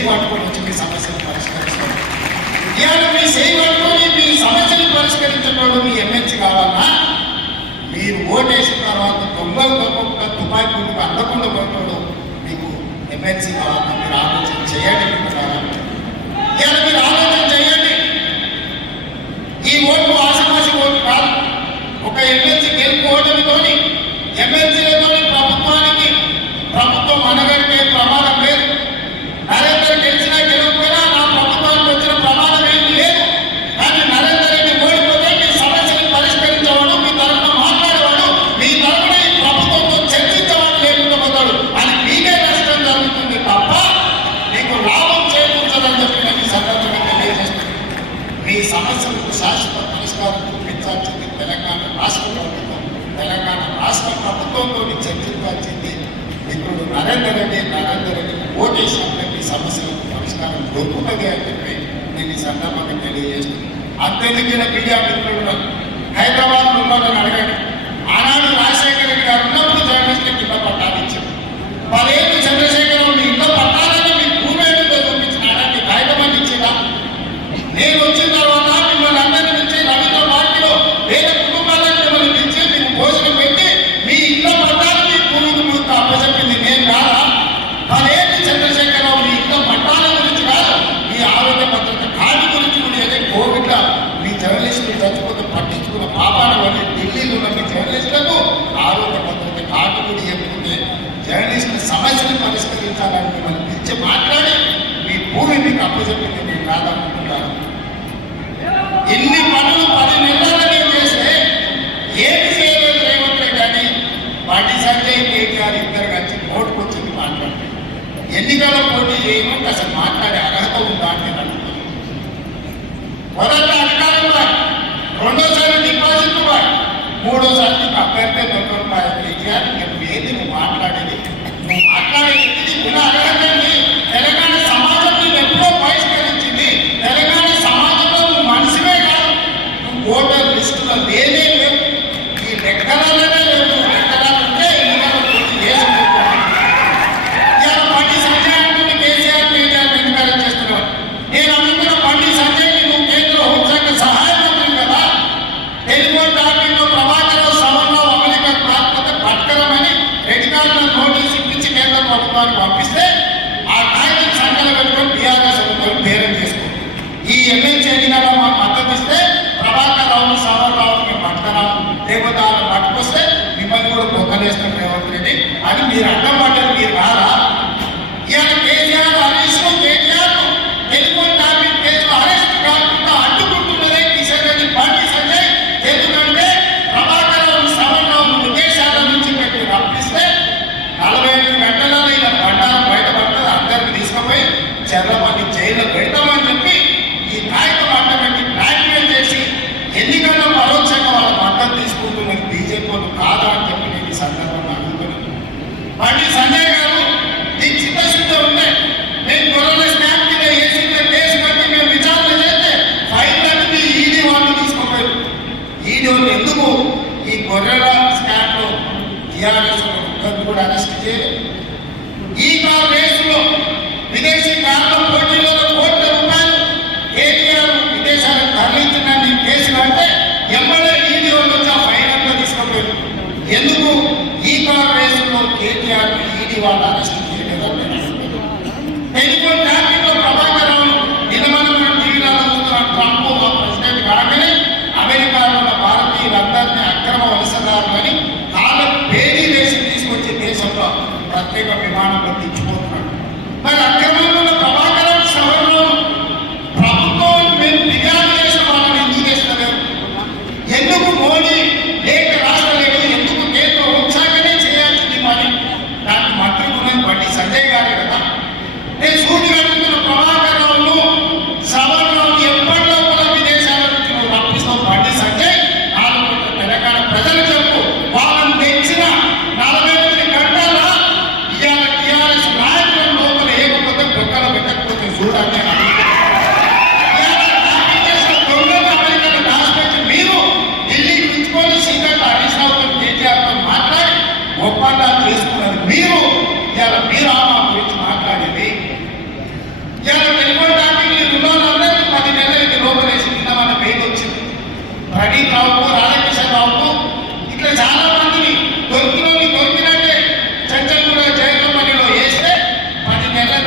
చేయి పట్టుకొని వచ్చి మీ సమస్యను పరిష్కరిస్తారు. ఇవాళ మీ చేయి పట్టుకొని మీ సమస్యను పరిష్కరించేటోడు మీ ఎమ్మెల్సీ కావాలన్నా మీరు ఓటేసిన తర్వాత దొంగలు దొంగకుండా తుపాయి పుట్టుకు అందకుండా పోతాడు మీకు ఎమ్మెల్సీ కావాలన్నా మీరు ఆలోచన చేయండి. ఇవాళ మీరు ఆలోచన చేయండి. ఈ ఓటు ఆశమాసి ఓటు కాదు. ఒక ఎమ్మెల్సీ గెలుపుకోవడంతోని ఎమ్మెల్సీలతోని ప్రభుత్వం అనగలిగే ప్రమాదం లేదు. నరేందర్ గెలిచినా గెలవకపోయినా నా ప్రభుత్వానికి వచ్చిన ప్రమాదం ఏమీ లేదు. కానీ నరేందర్ రెడ్డి ఓడిపోతే మీ సమస్యను పరిష్కరించేవాడు, మీ తరఫున మాట్లాడేవాడు, మీ తరఫున ఈ ప్రభుత్వంతో చర్చించేవాడు లేకుండా పోతాడు. అది మీకే నష్టం జరుగుతుంది తప్ప మీకు లాభం చేకూర్చదని చెప్పి నేను ఈ సందర్భంగా తెలియజేస్తున్నాను. మీ సమస్యలకు శాశ్వత పరిష్కారం చూపించాల్సింది తెలంగాణ రాష్ట్ర ప్రభుత్వం. తెలంగాణ రాష్ట్ర ప్రభుత్వంతో చర్చించాల్సింది ఇప్పుడు నరేందర్ రెడ్డి ఓటేసినప్పుడు ఈ సమస్యలకు పరిష్కారం దొరుకుతుంది అని చెప్పి నేను ఈ సందర్భంగా తెలియజేస్తున్నాను. అంతెందుకైనా మీడియా మిత్రులు హైదరాబాద్ ఉన్నోళ్ళని అడగండి. ఆనాడు రాజశేఖర రెడ్డి గారు ఉన్నప్పుడు జర్నలిస్టులకు ఇళ్ల పట్టాలు ఇచ్చారు. 10 ఏళ్ళు చంద్రశేఖరరావు మీ ఇళ్ల పట్టాలని మీ భూమి ఏడుతో చూపించినారా? మీ కాగితం ఇచ్చిందా? నేను వచ్చిన తర్వాత మిమ్మల్ని అందరినీ పిలిచి రవీంద్ర పార్టీలో వేరే కుటుంబాలను మిమ్మల్ని పిలిచి మీకు భోజనం పెట్టి మీ ఇళ్ల పట్టాలు మీ భూమికి ముందు అప్పచెప్పింది నేను కాదా? 10 ఏళ్ళు చంద్రశేఖరరావు మీ ఇళ్ల పట్టాల గురించి కాదు, మీ ఆరోగ్య భద్రత కార్డు గురించి కూడా ఏదే కోవిడ్లో మీ జర్నలిస్టులు చచ్చిపోతే పట్టించుకున్న పాపాల వల్ల ఢిల్లీలో ఉన్న మీ జర్నలిస్టులకు ఆరోగ్య భద్రత కార్డు కూడా ఇవ్వకపోతే జర్నలిస్టుల సమస్యను పరిష్కరించాలని మిమ్మల్ని పిలిచి మాట్లాడి మీ భూమి మీకు అప్పచెప్పింది నేను కాదనుకుంటున్నాను. ఇన్ని పనులు 10 నెలలనే చేస్తే ఏమి చేయలేదు రేవంత్ రెడ్డి అని బండి సంజయ్ కేటీఆర్ ఇద్దరు కలిసి ఓటుకొచ్చింది మాట్లాడారు. ఎన్నికల్లో పోటీ చేయమంటే అసలు మాట్లాడే అర్హత ఉందా అని నేను అడుగుతున్నాను. మొదట అధికారంలో రెండోసారి డిపాజిట్ మూడోసారి నీకు అభ్యర్థి దొరకడం కేటీఆర్ నువ్వు ఏది నువ్వు మాట్లాడేది నువ్వు మాట్లాడేది ఉన్న అర్హతని తెలంగాణ సమాజం నువ్వు ఎప్పుడో బహిష్కరించింది. తెలంగాణ సమాజంలో నువ్వు మనిషివే కాదు, నువ్వు ఓటర్ లిస్టులో లేనే లేవు, ఈ లెక్కలనే లేవు. నువ్వు లెక్కలు ఉంటే ఎన్నికల్లో పూర్తి చేసుకుంటున్నావు. ఇవాళ బండి సంజయ్ అంటుంది కేసీఆర్ ఎన్నికలు చేస్తున్నావు. నేను అనుకున్న బండి సంజయ్ని నువ్వు కేంద్ర హోంశాఖ సహాయ మంత్రి కదా, టెలిఫోన్ టాకింగ్లో ప్రభాకర్ సవరణలో అమలుకి కాకపోతే పట్టుకరమని రెడ్డికారులను నోటీసు ఇప్పించి కేంద్ర ప్రభుత్వానికి పంపిస్తే ఆ కాగితం సంఖ్యలో పెట్టుకొని బీఆర్ఎస్ బేరం చేసుకో. ఈ ఎమ్మెల్సీ ఎన్నికల్లో మాకు మద్దతు ఇస్తే ప్రభాకర్ రావు సవరణరావు మేము పట్టుకురాము, లేకపోతే వాళ్ళు పట్టుకొస్తే మిమ్మల్ని కూడా బొక్కలేస్తాం రేవంత్ రెడ్డి అని మీరు అడ్డం పడ్డారు. మీరు రారా? ఇవాళ కేసీఆర్ హరీష్ కేటీఆర్ టెలిఫోన్ టాకింగ్ కేసులో అరెస్ట్ కాకుండా అడ్డుకుంటున్నదే కిషన్ రెడ్డి బండి సంజయ్. ఎందుకంటే ప్రభాకర్ రావు సవరణరావు విదేశాల నుంచి పెట్టి రప్పిస్తే 45 గంటలలో ఇలా బండారం బయటపడుతుంది. అందరికీ తీసుకుపోయి చంద్రబాబు జైల్లో పెడతామని చెప్పి ఈ కాగితం అడ్డపెట్టి బ్లాక్మెయిల్ చేసి ఎన్నికల్లో పరోక్షంగా వాళ్ళ మద్దతు తీసుకుంటున్నది బీజేపీ వాళ్ళు కాదా అని చెప్పి నేను ఈ సందర్భంగా అడుగుతున్నాను.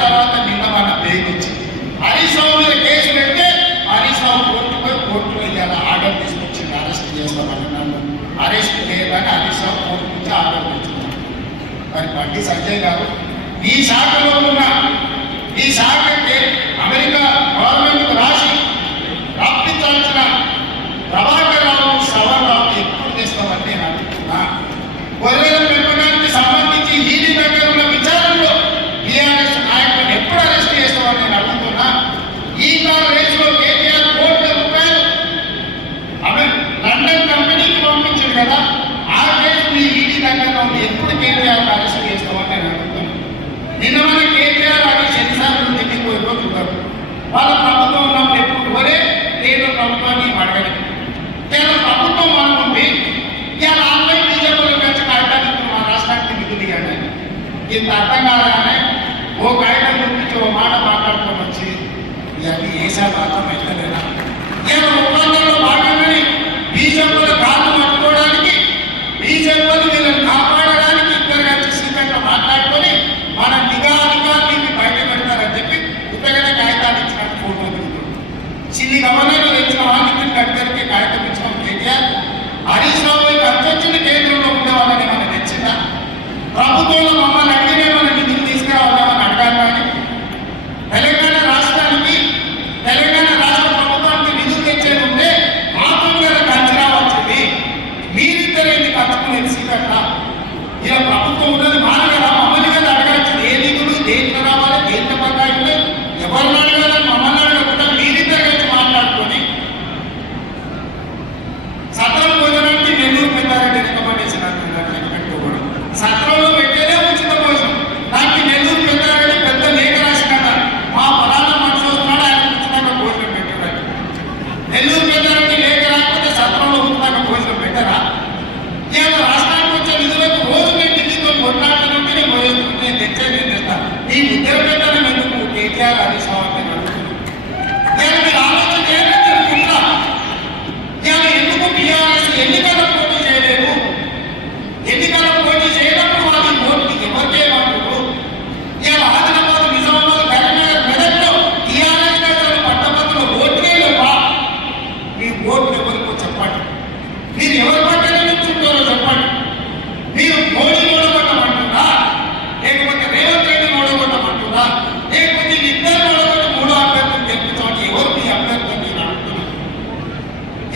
తర్వాత నిన్న మన బెయిల్ వచ్చింది. హరీష్ రావు మీద కేసు పెడితే హరీష్ రావు కోర్టులో ఇవాళ ఆర్డర్ తీసుకొచ్చింది, అరెస్ట్ చేస్తామని. నన్ను అరెస్ట్ చేయగానే హరీష్ రావు కోర్టు నుంచి ఆర్డర్ తెచ్చుకున్నాను. మరి బండి సంజయ్ గారు ఈ శాఖలో ఉన్న ఈ శాఖకి అమెరికా గవర్నమెంట్ రాసి రప్పించాల్సిన ప్రభాకర్ రావు శ్రవణ్ రావు ఎప్పుడు తెస్తామని నేను అనుకుంటున్నా. గొర్రెల పెంపకానికి సంబంధించి ఈడీ దగ్గర ఉన్న విచారణలో టీఆర్ఎస్ నాయకులను ఎప్పుడు అరెస్ట్ చేస్తామని నేను అడుగుతున్నా. ఈ కాల రేసులో కేటీఆర్ కోట్ల రూపాయలు లండన్ కంపెనీకి పంపించాడు కదా, ఆ కేసు మీ ఈడీ దగ్గర ఉంది, ఎప్పుడు కేటీఆర్ అరెస్ట్ చేస్తామని నేను అడుగుతున్నాను. నిన్న మన కేటీఆర్ అని శనిసార్లు ఢిల్లీకి పోయి చూడారు. వాళ్ళ ప్రభుత్వం ఉన్నప్పుడు ఎప్పుడు కోరే కేంద్ర ప్రభుత్వాన్ని అడగలేదు. కేంద్ర ప్రభుత్వం మనం ఉంది ఇవాళ ఆన్లైన్ బీజేపీలో వచ్చి కాగితాలు మా రాష్ట్రానికి నిధులు ఇవ్వండి. ఇంత అర్థం కాగానే ఓ కాగితం చూపించి ఓ మాట మాట్లాడుకొని వచ్చి ఇవన్నీ వేసాలు అర్థం అవుతలేదా? ఇవాళ ఒప్పందంలో భాగంగానే బీజేపీలో కాళ్ళు పట్టుకోవడానికి బీజేపీలు వీళ్ళని కాపాడడానికి ఇద్దరు కలిసి సీక్రెట్లో మాట్లాడుకొని మన నిఘా అధికారులు బయట పెడతారని చెప్పి ఉత్తగానే కాగితాలు ఇచ్చినట్టు ఫోటో దిగుతారు. చిన్ని గవర్నర్లు తెచ్చిన వాళ్ళకి గడ్కరికి కాగితం ఇచ్చిన కేటీఆర్ హరీష్ రావు అధ్యక్షుని కేంద్రంలో ఉండే వాళ్ళని మనం తెచ్చిందా? ప్రభుత్వంలో మమ్మల్ని అడిగినే మన నిధులు తీసుకురావాలని అడగాలి. కానీ తెలంగాణ రాష్ట్రానికి తెలంగాణ రాష్ట్ర ప్రభుత్వానికి నిధులు తెచ్చేది ఉంటే మాకు మీద కంచరా వచ్చింది. మీరిద్దరు ఎందుకు కట్టుకునేది సీకట్లా? ఇలా ప్రభుత్వం ఉన్నది మాది కదా, మమ్మల్ని కదా అడగాల్సింది. ఏ నిధులు దేంట్లో రావాలి, దేంట్లో పడ్డాయి, ఎవరిని అడగాలని మమ్మల్ని అడగకుండా మీరిద్దరు కలిసి మాట్లాడుకొని సత్రం భోజనానికి నెల్లూరు పెద్దారెడ్డి రికమెండేషన్ అంటున్నారు. సత్రంలో పెట్టేదే ఉచిత భోజనం, దానికి నెల్లూరు పెద్దారెడ్డి పెద్ద లేఖ రాసినట. మా ఫలానా మనిషి వస్తున్నాడు, ఆయన ఉచితంగా భోజనం పెట్టారు. నెల్లూరు పెద్దారెడ్డి లేఖ రాకపోతే సత్రంలో ఉచితంగా భోజనం పెట్టారా? ఇవాళ రాష్ట్రానికి వచ్చే నిధులకు రోజు నేను ఢిల్లీతో కొట్లాడుతుంటే నేను భోజనం నేను తెచ్చేది నేను తెస్తాను. ఈ ఉద్యోగ పెట్టడం ఎందుకు కేటీఆర్ హరీష్ రావు అంటే నేను మీరు ఆలోచన చేయాలి. తెలుసుకుంటా ఇవాళ ఎందుకు టీఆర్ఎస్ ఎన్నికల పోటీ చేయలేదు? ఎన్నికల పోటీ చేయనప్పుడు వాళ్ళు ఓట్లు ఎవరికే ఏమంటారు? ఇవాళ ఆదిలాబాద్, నిజామాబాద్, కరీంనగర్, మెదక్లో టీఆర్ఎస్ నేతలు పట్టభద్రులు ఓట్లే లేవా? మీ ఓట్లు ఎవరికో చెప్పండి. మీరు ఎవరి పక్కన నిల్చుంటారో చెప్పండి. మీరు మోడీని ఓడగొట్టమంటున్నా, లేకపోతే రేవంత్ రెడ్డిని ఓడగొట్టమంటున్నా, లేకపోతే ఇద్దరు ఓడగొట్టి మూడో అభ్యర్థిని గెలిపించమని ఎవరు మీ అభ్యర్థిని నేను అడుగుతున్నా.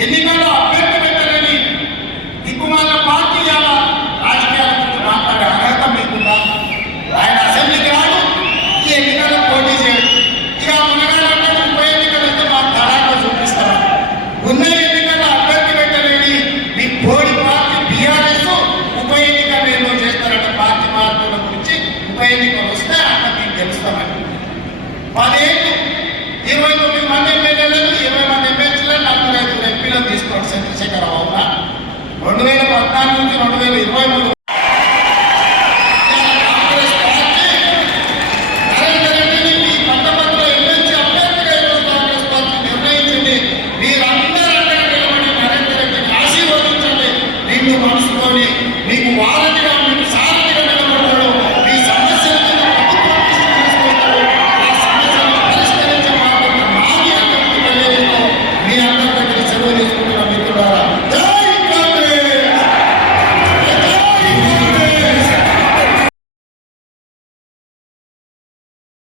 ఎన్నికల్లో అభ్యర్థి పెట్టలేని దిక్కుమాల పార్టీ ఇలా రాజకీయాల గురించి మాట్లాడే అర్హత మీకుందా? ఆయన అసెంబ్లీకి రాడు, ఈ ఎన్నికల్లో పోటీ చేయడు. ఇక మునగాలంటే ఉప ఎన్నికలు అయితే మాకు తడాగా చూపిస్తారు. ఉన్న ఎన్నికల్లో అభ్యర్థి పెట్టలేని మీ బోడి పార్టీ బీఆర్ఎస్ ఉప ఎన్నికలు ఏదో చేస్తారంటే పార్టీ మార్పుల గురించి ఉప ఎన్నికలు వస్తే అక్కడ మీకు తెలుస్తామని 10 ఏళ్ళు 29 మంది ఎమ్మెల్యేలను 20 మంది ఎమ్మెల్యేలను 45 ఎంపీలను తీసుకోండి. చంద్రశేఖరరావు 2014 నుంచి 2023